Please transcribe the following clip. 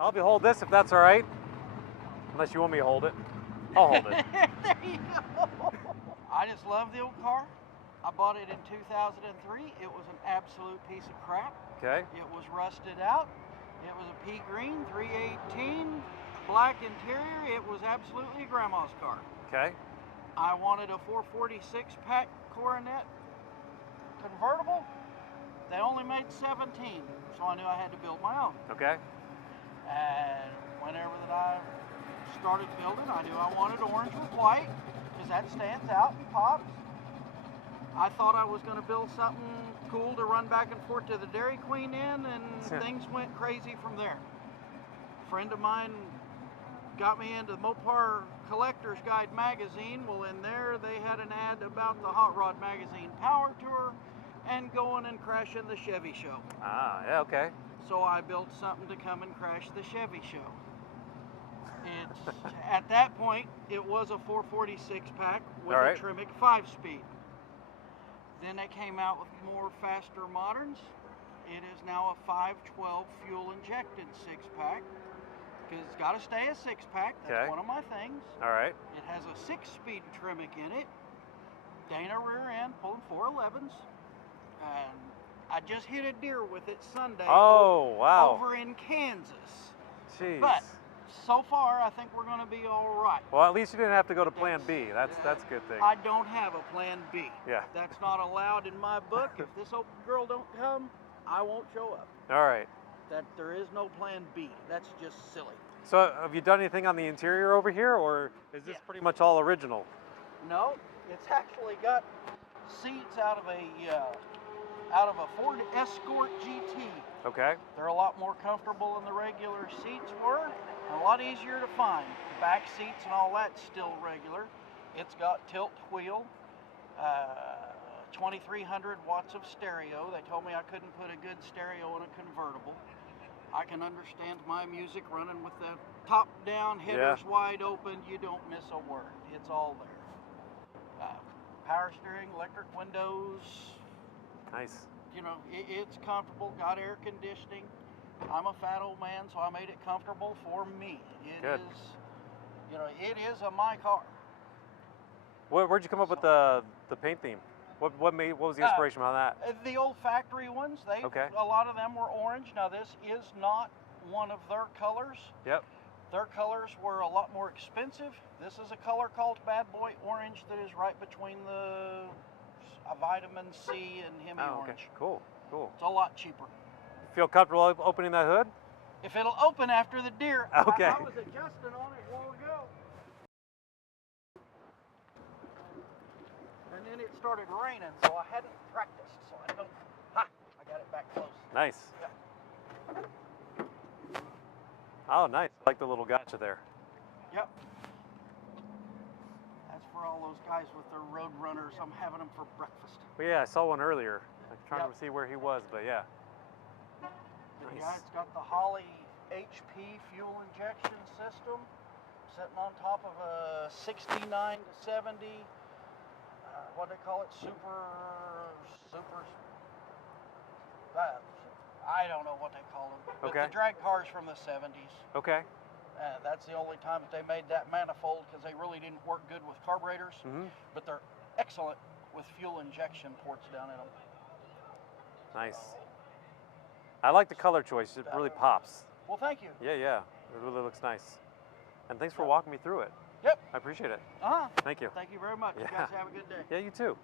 I'll be hold this if that's all right. Unless you want me to hold it. I'll hold it. There you go. I just love the old car. I bought it in 2003. It was an absolute piece of crap. Okay. It was rusted out. It was a pea green 318, black interior. It was absolutely grandma's car. Okay. I wanted a 446 pack Coronet convertible. They only made 17, so I knew I had to build my own. Okay. And whenever that I started building, I knew I wanted orange with white because that stands out and pops. I thought I was going to build something cool to run back and forth to the Dairy Queen in, and things went crazy from there. A friend of mine got me into the Mopar Collector's Guide magazine. Well, in there they had an ad about the Hot Rod Magazine Power Tour and going and crashing the Chevy show. Ah, yeah, okay. So I built something to come and crash the Chevy show. It's, at that point, it was a 446 pack with a Tremec 5-speed. Then they came out with more faster moderns. It is now a 512 fuel injected 6-pack because it's got to stay a 6-pack. That's one of my things. All right. It has a 6-speed Tremec in it. Dana rear end pulling 411s. And I just hit a deer with it Sunday. Oh, wow. Over in Kansas. Jeez. But so far, I think we're going to be all right. Well, at least you didn't have to go to Plan B. That's a good thing. I don't have a Plan B. Yeah. That's not allowed in my book. If this old girl don't come, I won't show up. All right. That there is no Plan B. That's just silly. So, have you done anything on the interior over here, or is this pretty much all original? No, it's actually got seats out of a Ford Escort GT. Okay. They're a lot more comfortable than the regular seats were, and a lot easier to find. Back seats and all that's still regular. It's got tilt wheel, 2,300 watts of stereo. They told me I couldn't put a good stereo in a convertible. I can understand my music running with the top down, headers wide open. You don't miss a word. It's all there. Power steering, electric windows. Nice. You know, it's comfortable, got air conditioning. I'm a fat old man, so I made it comfortable for me. It is, you know, it is my car. Where'd you come up with the paint theme? What was the inspiration behind that? The old factory ones. A lot of them were orange. Now this is not one of their colors. Yep. Their colors were a lot more expensive. This is a color called Bad Boy Orange that is right between the vitamin C and Hemi Orange. Cool, cool. It's a lot cheaper. You feel comfortable opening that hood? If it'll open after the deer. Okay. I was adjusting on it a while ago. And then it started raining, so I hadn't practiced. So I don't. I got it back close. Nice. Yeah. Oh, nice. I like the little gotcha there. Yep. That's for all those guys with their road runners. I'm having them for breakfast. Well, yeah, I saw one earlier. I'm trying to see where he was, but yeah. Nice. Yeah, it's got the Holley HP fuel injection system sitting on top of a 69 to 70. What do they call it? Super. I don't know what they call them. But the drag cars from the 70s. Okay. That's the only time that they made that manifold because they really didn't work good with carburetors. But they're excellent with fuel injection ports down in them. Nice. I like the color choice. It really pops. Well, thank you. Yeah, yeah. It really looks nice. And thanks for walking me through it. Yep. I appreciate it. Uh-huh. Thank you. Thank you very much. Yeah. You guys have a good day. Yeah, you too.